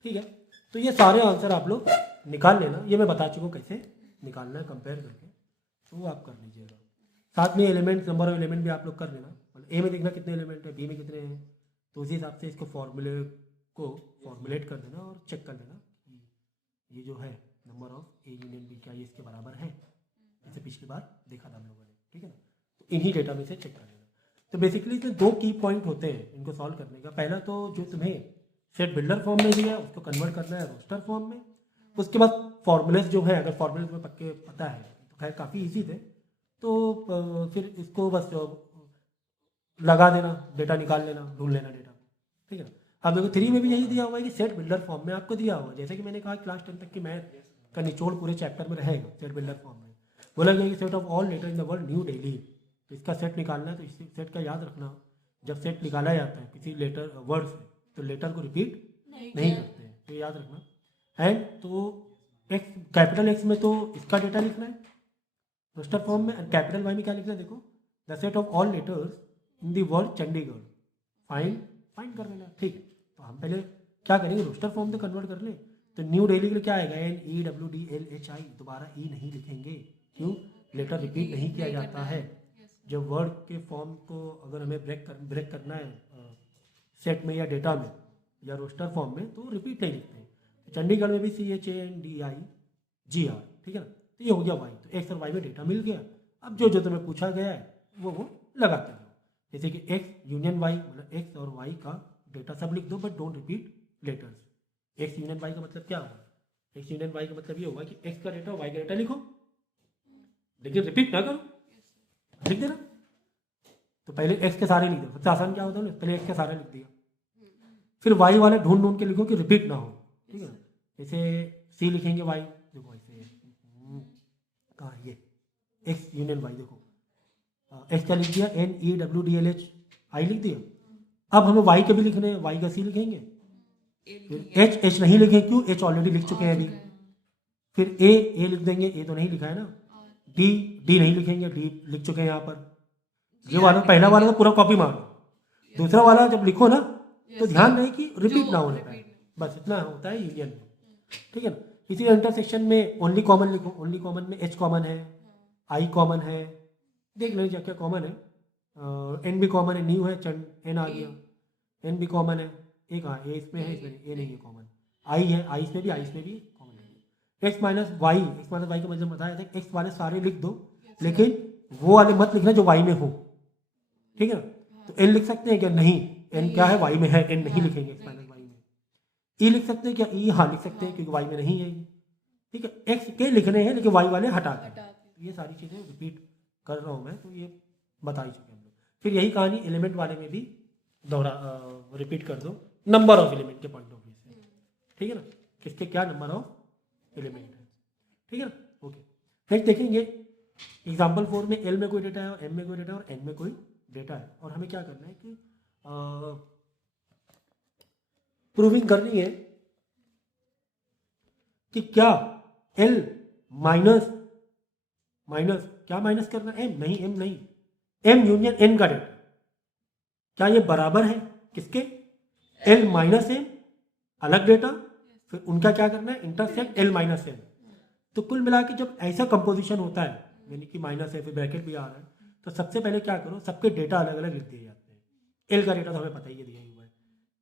ठीक है, तो ये सारे आंसर आप लोग निकाल लेना, ये मैं बता चुका हूँ कैसे निकालना है कंपेयर करके, तो वो आप कर लीजिएगा। साथ में एलिमेंट, नंबर ऑफ एलिमेंट भी आप लोग कर लेना, मतलब ए में देखना कितने एलिमेंट है, बी में कितने हैं, तो उसी हिसाब से इसको फॉर्मूले को फॉर्मुलेट कर देना और चेक कर लेना कि ये जो है number of A union B क्या ये इसके बराबर है, जैसे पिछली बार देखा था हम लोगों ने, ठीक है ना। तो इन्हीं डेटा में से चेक कर लेना। तो बेसिकली इसमें दो की पॉइंट होते हैं इनको सॉल्व करने का। पहला तो जो तुम्हें सेट बिल्डर फॉर्म में दिया है उसको कन्वर्ट करना है रोस्टर फॉर्म में। उसके बाद फॉर्मूलेस जो है, अगर फॉर्मूले तुम्हें पक्के पता है तो खैर काफ़ी ईजी थे, तो फिर इसको बस लगा देना, डेटा निकाल लेना, ढूंढ लेना डेटा, ठीक है ना। अब देखो 3 में भी यही दिया हुआ है कि सेट बिल्डर फॉर्म में आपको दिया हुआ है, जैसे कि मैंने कहा क्लास 10 तक की मैथ का निचोड़ पूरे चैप्टर में रहेगा सेट बिल्डर फॉर्म में। बोला गया कि set of all letter in the world new Delhi, तो इसका सेट निकालना है। तो इस सेट का याद रखना, जब सेट निकाला जाता है किसी लेटर वर्ड से तो लेटर को रिपीट नहीं करते हैं, तो याद रखना। एंड तो एक्स, कैपिटल एक्स में तो इसका डेटा लिखना है रोस्टर फॉर्म में, कैपिटल वाई में क्या लिखना है, देखो the set of all letters in the word Chandigarh, find कर लेना, ठीक। तो हम पहले क्या करेंगे, रोस्टर फॉर्म में कन्वर्ट कर लें। तो न्यू डेली के लिए क्या आएगा, NEWDLHI, दोबारा ई नहीं लिखेंगे, क्यों, लेटर रिपीट नहीं किया जाता है। जब वर्ड के फॉर्म को अगर हमें ब्रेक करना है सेट में या डेटा में या रोस्टर फॉर्म में, तो रिपीट नहीं लिखते हैं। तो चंडीगढ़ में भी CHANDIGR, ठीक है ना। तो ये हो गया वाई, तो एक्स और वाई में डेटा मिल गया। अब जो जो तुम्हें पूछा गया है वो लगाते हो, जैसे कि एक्स यूनियन वाई, मतलब एक्स और वाई का डेटा सब लिख दो but don't repeat letters. X union Y का मतलब क्या होगा, एक्स यूनियन वाई का मतलब ये होगा कि एक्स का डेटा वाई का डेटा लिखो, लेकिन रिपीट ना करो, लिख देना। तो पहले एक्स के सारे लिख दो, सबसे आसान क्या होता है ना, पहले एक्स के सारे लिख दिया, फिर वाई वाले ढूंढ के लिखो कि रिपीट ना हो, ठीक है। जैसे सी लिखेंगे वाई, देखो ऐसे कहाँ ये एक्स यूनियन वाई, देखो एक्स क्या लिख दिया, NEWDLHI लिख दिया। अब हमें वाई के भी लिखने हैं, वाई का सी लिखेंगे, फिर एच नहीं लिखेंगे, क्यों, एच ऑलरेडी लिख चुके हैं अभी। फिर ए लिख देंगे, ए तो नहीं लिखा है ना। डी नहीं लिखेंगे, डी लिख चुके हैं यहाँ पर। जो वाला पहला वाला तो पूरा कॉपी मारो, दूसरा वाला जब लिखो ना तो ध्यान रहे कि रिपीट ना होने पाए, बस इतना होता है यूनियन में, ठीक है ना। इसी इंटरसेक्शन में ओनली कॉमन लिखो, ओनली कॉमन में एच कॉमन है, आई कॉमन है, देख लीजिए क्या कॉमन है, एन भी कॉमन है, न्यू है, एन आ गया, एन भी कॉमन है, एक ए इसमें है, इसमें ए नहीं है कॉमन, आई है, आई इसमें भी कॉमन है। एक्स माइनस वाई का मतलब बताया था, एक्स वाले सारे लिख दो लेकिन वो वाले मत लिखना जो वाई में हो, ठीक है ना। तो एन लिख सकते हैं क्या, नहीं, एन क्या है, वाई में है, एन नहीं लिखेंगे एक्स माइनस वाई में। ई लिख सकते हैं क्या, ई हाँ लिख सकते हैं क्योंकि वाई में नहीं है, ठीक है। एक्स के लिखने हैं लेकिन वाई वाले हटा दें। ये सारी चीज़ें रिपीट कर रहा हूँ मैं, तो ये बता ही चुके हम लोग। फिर यही कहानी एलिमेंट वाले में भी रिपीट कर दूं, नंबर ऑफ एलिमेंट के पॉइंट ऑफ व्यू से, ठीक है ना, किसके क्या नंबर ऑफ एलिमेंट है, ठीक है ना। ओके, नेक्स्ट देखेंगे एग्जाम्पल 4 में एल में कोई डेटा है और एम में कोई डेटा है और एन में कोई डेटा है, और हमें क्या करना है कि प्रूविंग करनी है कि क्या एल माइनस क्या माइनस करना है, एम नहीं, एम यूनियन एन का डेटा क्या ये बराबर है किसके, एल माइनस एम अलग डेटा, फिर उनका क्या करना है इंटरसेक्ट एल माइनस एम। तो कुल मिला के जब ऐसा कंपोजिशन होता है यानी कि माइनस है फिर ब्रैकेट भी आ रहा है, तो सबसे पहले क्या करो, सबके डेटा अलग अलग लिख दिए जाते हैं। एल का डेटा तो हमें पता ही है दिया हुआ है,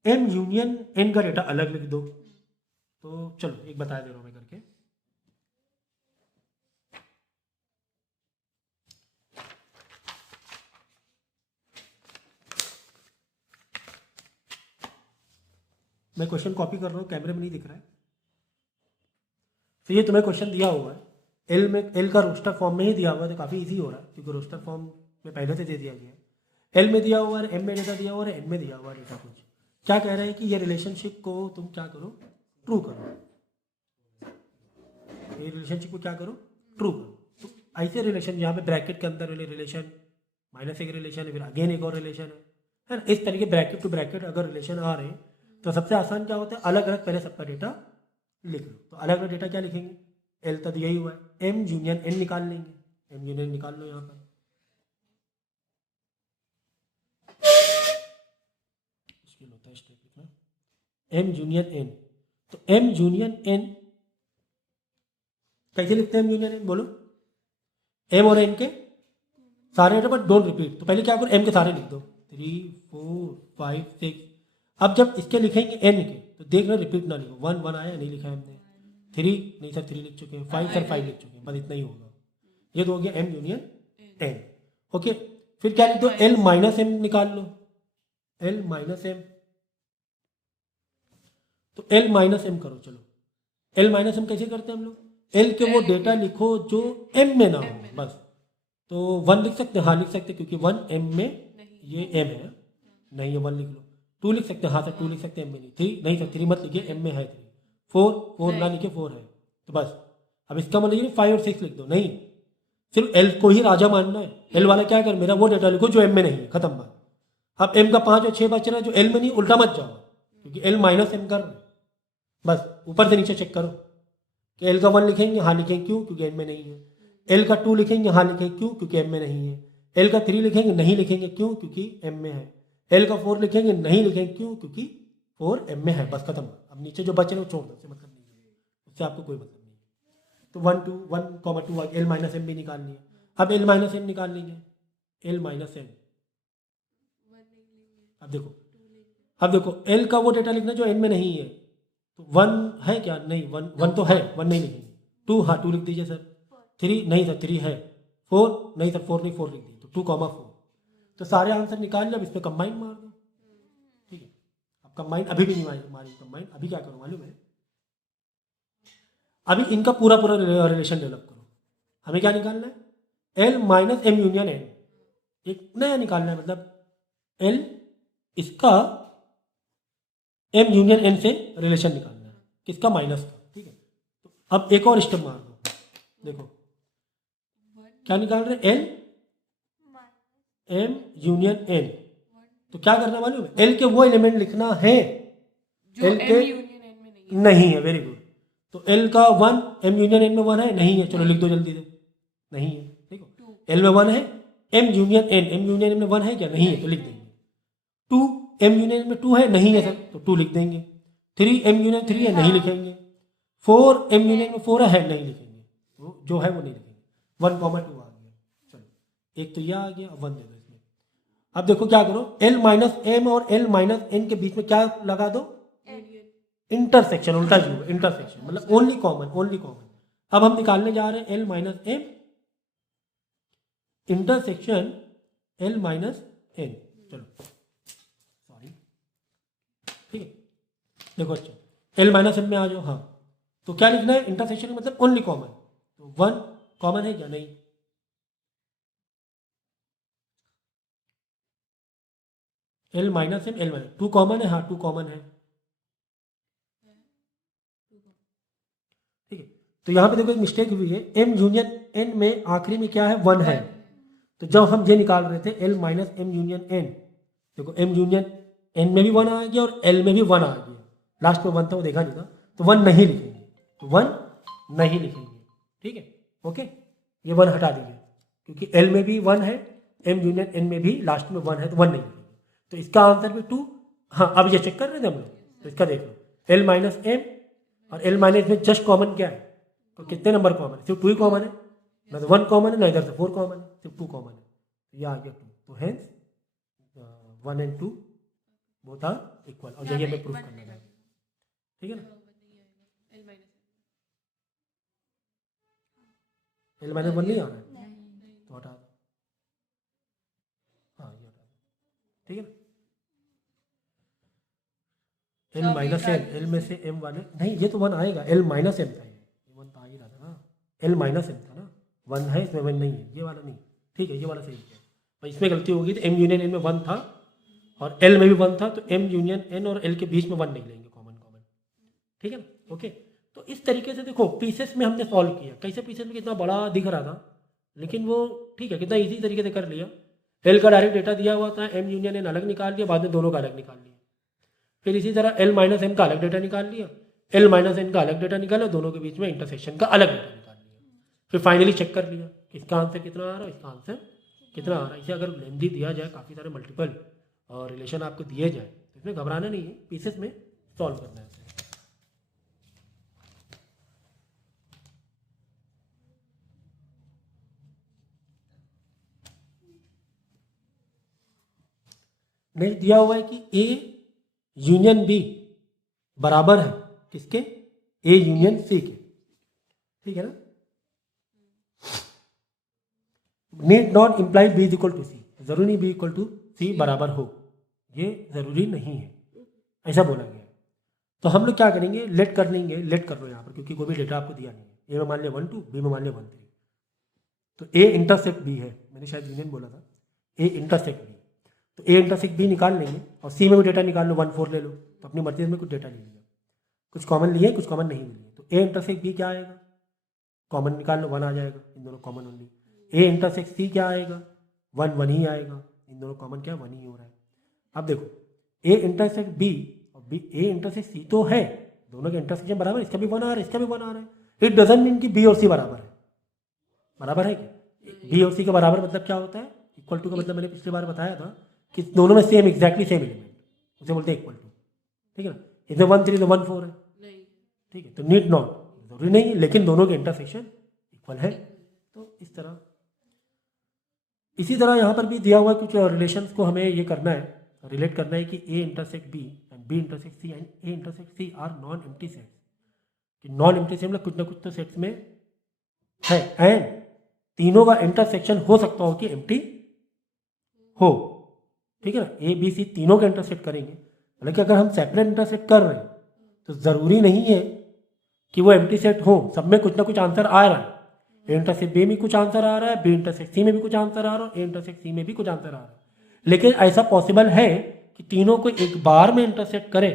एम यूनियन एन का डेटा अलग लिख दो। तो चलो एक बता दे रहा हूँ मैं करके, मैं क्वेश्चन कॉपी कर रहा हूँ, कैमरे में नहीं दिख रहा है। तो ये तुम्हें क्वेश्चन दिया हुआ है, एल का रोस्टर फॉर्म में ही दिया हुआ है, तो काफ़ी इजी हो रहा है क्योंकि रोस्टर फॉर्म में पहले से दे दिया गया है। एल में दिया हुआ है, एम में डेटा दिया हुआ है, एन में दिया हुआ है डेटा। कुछ क्या कह रहे हैं कि ये रिलेशनशिप को तुम क्या करो, ट्रू करो, ये रिलेशनशिप को क्या करो, ट्रू करो। तो ऐसे रिलेशन यहाँ पे ब्रैकेट के अंदर रिलेशन माइनस एक रिलेशन है, फिर अगेन एक और रिलेशन है ना, इस तरीके ब्रैकेट टू ब्रैकेट अगर रिलेशन आ रहे हैं तो सबसे आसान क्या होता है, अलग अलग पहले सबका डेटा लिख लो। तो अलग अलग डेटा क्या लिखेंगे, एल तो दिया ही हुआ है, एम यूनियन एन निकाल लेंगे, एम यूनियन निकाल लो यहाँ पर, होता है स्टेप लिखना, एम यूनियन एन। तो एम यूनियन एन कैसे लिखते हैं, एम यूनियन एन बोलो, एम और एन के सारे डेटा बट डोंट रिपीट। तो पहले क्या करो, एम के सारे लिख दो, 3 4 5 6। अब जब इसके लिखेंगे एन के तो देखना रिपीट ना लिखो, 1 1 आया नहीं लिखा है हमने, 3 नहीं सर 3 लिख चुके हैं, 5 सर 5 लिख चुके हैं, बस इतना ही होगा। ये तो हो गया एम यूनियन एन। ओके, फिर क्या लिख दो, एल माइनस एम निकाल लो, एल माइनस एम। तो एल माइनस एम करो, चलो एल माइनस एम कैसे करते हैं हम लोग, एल के वो डेटा लिखो जो एम में ना हो बस। तो 1 लिख सकते हैं, हाँ लिख सकते हैं क्योंकि 1 एम में ये एम है, नहीं ये 1 लिख लो। 2 लिख सकते हैं, हाँ सर 2 लिख सकते हैं, एम में नहीं, 3 नहीं सर 3 मत लिखिए, एम में है 3। 4 ना लिखिए, 4 है तो बस। अब इसका मतलब 5 और 6 लिख दो, नहीं सिर्फ एल को ही राजा मानना है, एल वाला क्या कर, मेरा वो डेटा लिखो जो एम में नहीं है, खत्म बात। अब एम का 5 और 6 बच रहा है जो एल में नहीं, उल्टा मत जाओ क्योंकि एल माइनस एम कर रहे हैं, बस ऊपर से नीचे चेक करो कि एल का 1 लिखेंगे, हाँ लिखेंगे क्यों, क्योंकि एम में नहीं है। एल का 2 लिखेंगे, हाँ लिखेंगे क्यों, क्योंकि एम में नहीं है। एल का 3 लिखेंगे, नहीं लिखेंगे क्यों, क्योंकि एम में है। एल का 4 लिखेंगे, नहीं लिखेंगे क्यों, क्योंकि 4 एम में है, बस खत्म। अब नीचे जो बचे वो छोड़ दो, उससे मतलब नहीं है, उससे आपको कोई मतलब नहीं है। तो 1 2 एल माइनस एम भी निकाल लिया। अब एल माइनस एम निकाल लेंगे, एल माइनस एम। अब देखो एल का वो डेटा लिखना जो एन में नहीं है, तो 1 है क्या, नहीं 1 तो है, 1 नहीं लिखेंगे। 2 हाँ 2 लिख दीजिए सर। 3 नहीं सर 3 है। 4 नहीं सर 4 नहीं 4 लिख दीजिए, तो 2 4। तो सारे आंसर निकाल लिया, अब इसमें कंबाइन मार दो, ठीक है। अब कंबाइन अभी भी नहीं मारी कंबाइन, अभी क्या करो मालूम है, अभी इनका पूरा रिलेशन डेवलप करो। हमें क्या निकालना है, L minus M union N, एक नया निकालना है, मतलब एल इसका एम यूनियन एन से रिलेशन निकालना है, किसका, माइनस का, ठीक है। तो अब एक और स्टेप मार दो, देखो क्या निकाल रहे, एल एम यूनियन एन। तो क्या करना मालूम है, एल के वो एलिमेंट लिखना है जो एल के नहीं है, वेरी गुड। तो एल का 1 एम यूनियन एन में 1 है, नहीं है, चलो लिख दो जल्दी से, नहीं है, देखो एल में 1 है, एम यूनियन एन में 1 है क्या, नहीं है, तो लिख देंगे। 2 एम यूनियन में 2 है, नहीं है सर, तो 2 लिख देंगे। 3 एम यूनियन 3 है, नहीं लिखेंगे। 4 एम यूनियन में 4 है, नहीं लिखेंगे, तो जो है वो नहीं लिखेंगे। 1 2 आ गया, चलो एक तो यह आ गया, अब 1 दे दो इसमें। अब देखो क्या करो, एल माइनस एम और एल माइनस एन के बीच में क्या लगा दो, इंटरसेक्शन, उल्टा जो इंटरसेक्शन मतलब ओनली कॉमन। अब हम निकालने जा रहे हैं L minus M intersection L minus N, चलो सॉरी, ठीक है। देखो अच्छा एल माइनस एम में आ जाओ, हाँ तो क्या लिखना है, इंटरसेक्शन मतलब ओनली कॉमन, तो 1 कॉमन है क्या, नहीं, L minus M, L minus two common है, हाँ टू कॉमन है, ठीक है। तो यहाँ पे देखो एक मिस्टेक हुई है, एम यूनियन एन में आखिरी में क्या है, वन है। तो जब हम ये निकाल रहे थे L minus M union N, देखो एम यूनियन एन में भी वन आ गया और एल में भी वन आ गया, लास्ट में वन था वो देखा नहीं था, तो वन नहीं लिखेंगे, तो वन नहीं लिखेंगे, ठीक है, ओके। ये वन हटा दीजिए क्योंकि एल में भी वन है, एम यूनियन एन में भी लास्ट में वन है, तो वन नहीं लिखेंगे। तो इसका आंसर भी टू। हाँ अब ये चेक कर रहे थे हम लोग, तो इसका देख लो एल माइनस एम और एल माइनस में जस्ट कॉमन क्या है, तो कितने नंबर कॉमन है, सिर्फ टू ही कॉमन है, ना तो वन कॉमन है ना इधर से फोर कॉमन है, सिर्फ टू कॉमन है, तो ये आ गया टू। तो hence one and two both are equal, और यही हमें प्रूफ करना है, ठीक है ना। एल माइनस वन नहीं आ रहा है, तो हटा दो, हाँ ये हटा दो, ठीक है ना। एल माइनस एम, एल में से एम वाले नहीं, ये तो वन आएगा, एल माइनस एम था, ये वन तो आ ही रहा था ना, एल माइनस एम था ना, वन है इसमें, वन नहीं है, ये वाला नहीं, ठीक है, ये वाला सही है। पर इसमें गलती होगी, तो एम यूनियन एन में वन था और एल में भी वन था, तो एम यूनियन एन और एल के बीच में वन नहीं लेंगे कॉमन कॉमन, ठीक है ना, ओके। तो इस तरीके से देखो पीसेस में हमने सॉल्व किया, कैसे पीसेस में कितना बड़ा दिख रहा था, लेकिन वो ठीक है कितना ईजी तरीके से कर लिया। एल का डायरेक्ट डेटा दिया हुआ था, एम यूनियन एन अलग निकाल लिया, बाद में दोनों का अलग निकाल लिया, फिर इसी तरह एल माइनस एम का अलग डेटा निकाल लिया, एल माइनस एन का अलग डेटा निकाला, दोनों के बीच में इंटरसेक्शन का अलग डेटा निकाल लिया, फिर फाइनली चेक कर लिया इसका आंसर कितना आ रहा है, इसका आंसर कितना आ रहा है। इसे अगर लेंदी दिया जाए, काफ़ी सारे मल्टीपल और रिलेशन आपको दिए जाए, तो इसमें घबराना नहीं है, पीसेस में सॉल्व करना है। नेक्स्ट दिया हुआ है कि ए यूनियन बी बराबर है किसके, ए यूनियन सी के, ठीक है ना। Need not imply B is equal to C, जरूरी नहीं बी इक्वल टू सी बराबर हो, ये जरूरी नहीं है, ऐसा बोला गया है। तो हम लोग क्या करेंगे, लेट कर लेंगे, लेट कर लो यहाँ पर, क्योंकि कोई भी डेटा आपको दिया नहीं है, ए में मान लिया 1 2, बी में मान लिया 1 3, तो ए इंटरसेक्ट बी है, मैंने शायद यूनियन बोला था, ए इंटरसेक्ट बी, तो ए इंटरसेक्ट बी निकाल लेंगे, और सी में भी डेटा निकाल लो, 1 4 ले लो, तो अपनी मर्जी में कुछ डेटा ले लिया, कुछ कॉमन लिए कुछ कॉमन नहीं लिए, तो ए इंटरसेक्ट बी क्या आएगा, कॉमन निकाल लो 1 आ जाएगा, इन दोनों common only. A intersect C क्या आएगा, 1 1 ही आएगा, इन दोनों कॉमन क्या 1 ही हो रहा है। अब देखो ए इंटरसेक्ट बी और बी ए इंटरसेक्ट सी तो है, दोनों के इंटरसेक्शन बराबर, इसका भी 1 आ रहा है, इसका भी 1 आ रहा है, इट डजंट मीन कि बी और सी बराबर है, बराबर है क्या, बी और सी के बराबर मतलब क्या होता है, इक्वल टू का मतलब मैंने पिछली बार बताया था कि दोनों में सेम एग्जैक्टली सेम एलिमेंट, उसे बोलते हैं इक्वल टू, ठीक है ना। इसमें 1 3 तो 1 4 है, ठीक है, तो नीड नॉट जरूरी नहीं है, लेकिन दोनों के इंटरसेक्शन इक्वल है, तो इस तरह। इसी तरह यहाँ पर भी दिया हुआ कुछ रिलेशंस को हमें ये करना है, रिलेट करना है कि A intersect B and B intersect C and A intersect C are non empty sets, कि नॉन एम्प्टी सेट मतलब कुछ ना कुछ तो सेट्स में है, एंड तीनों का इंटरसेक्शन हो सकता हो कि एम्प्टी हो, ठीक है ना। ए बी सी तीनों का इंटरसेक्ट करेंगे, हालांकि अगर हम सेपरेट इंटरसेक्ट कर रहे हैं तो ज़रूरी नहीं है कि वो एम्प्टी सेट हो, सब में कुछ ना कुछ आंसर आ रहा है, ए इंटरसेक्ट बी में कुछ आंसर आ रहा है, बी इंटरसेक्ट सी में भी कुछ आंसर आ रहा है, ए इंटरसेक्ट सी में भी कुछ आंसर आ रहा है, लेकिन ऐसा पॉसिबल है कि तीनों को एक बार में इंटरसेक्ट करे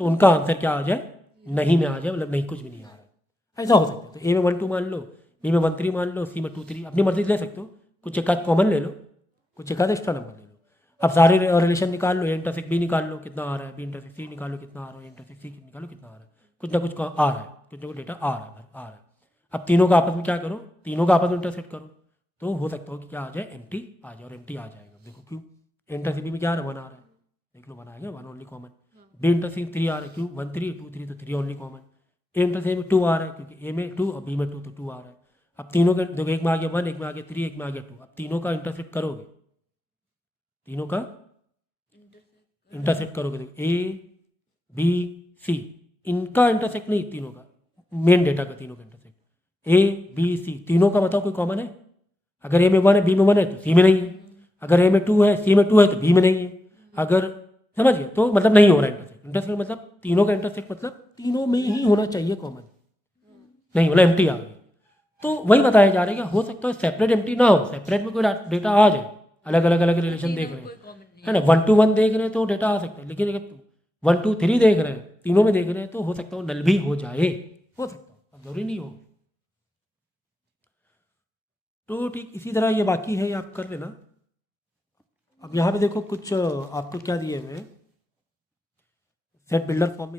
तो उनका आंसर क्या आ जाए, नहीं में आ जाए, मतलब नहीं कुछ भी नहीं आ रहा है, ऐसा हो सकता है। तो ए में 1 2 मान लो, बी में 1 3 मान लो, सी में 2 3, अपनी मर्जी ले सकते हो, कुछ एक आध कॉमन ले लो, कुछ एक आध एक्स्ट्रा नंबर ले लो। अब सारे रिलेशन निकाल लो, ए इंटरसेक्ट बी निकाल लो कितना आ रहा है, बी इंटरसेक्ट सी निकाल लो कितना आ रहा है, ए इंटरसेक्ट सी निकालो कितना आ रहा है, कुछ ना कुछ आ रहा है, कुछ ना कुछ डेटा आ रहा है। अब तीनों का आपस में क्या करो, तीनों का आपस में इंटरसेक्ट करो, तो हो सकता हो कि क्या आ जाए, एम्प्टी आ जाए, और एम्प्टी आ जाएगा। देखो क्यों, इंटरसेक्ट बी में क्या आ रहा है, 1 आ रहा है, देख लो 1 आएगा, 1 ओनली कॉमन। बी इंटरसेक्ट 3 आ रहा है, क्यों 1 3 2 3, तो 3 ओनली कॉमन। ए इंटरसेक्ट में 2 आ रहा है, क्योंकि ए में 2 और बी में 2, तो 2 आ रहा है। अब तीनों के देखो, एक में आ गया 1, एक में आ गया 3, एक में आ गया 2, अब तीनों का इंटरसेक्ट करोगे, तीनों का इंटरसेक्ट करोगे, देखो ए बी सी, इनका इंटरसेक्ट नहीं, तीनों का मेन डेटा का तीनों का इंटरसेक्ट, ए बी सी तीनों का बताओ कोई कॉमन है, अगर ए में 1 है, बी में 1 है तो सी में नहीं है, अगर ए में 2 है, सी में 2 है तो बी में नहीं है, अगर समझ गए, तो मतलब नहीं हो रहा है इंटरसेक्ट। इंटरसेक्ट मतलब तीनों का इंटरसेक्ट मतलब तीनों में ही होना चाहिए कॉमन, नहीं बोला एम्प्टी आ गई, तो वही बताया जा रहा है कि हो सकता है सेपरेट एम्प्टी ना हो, सेपरेट में कोई डेटा आ जाए, अलग अलग रिलेशन देख रहे हैं, है ना। 1 to 1 देख रहे हैं तो डेटा आ सकता है, लेकिन अगर 1 2 3 देख रहे हैं, तीनों में देख रहे हैं, तो हो सकता है वो नल भी हो जाए, हो सकता है, अब जरूरी नहीं हो। तो ठीक इसी तरह ये बाकी है, ये आप कर लेना। अब यहाँ पे देखो कुछ आपको क्या दिए हुए हैं, सेट बिल्डर फॉर्म में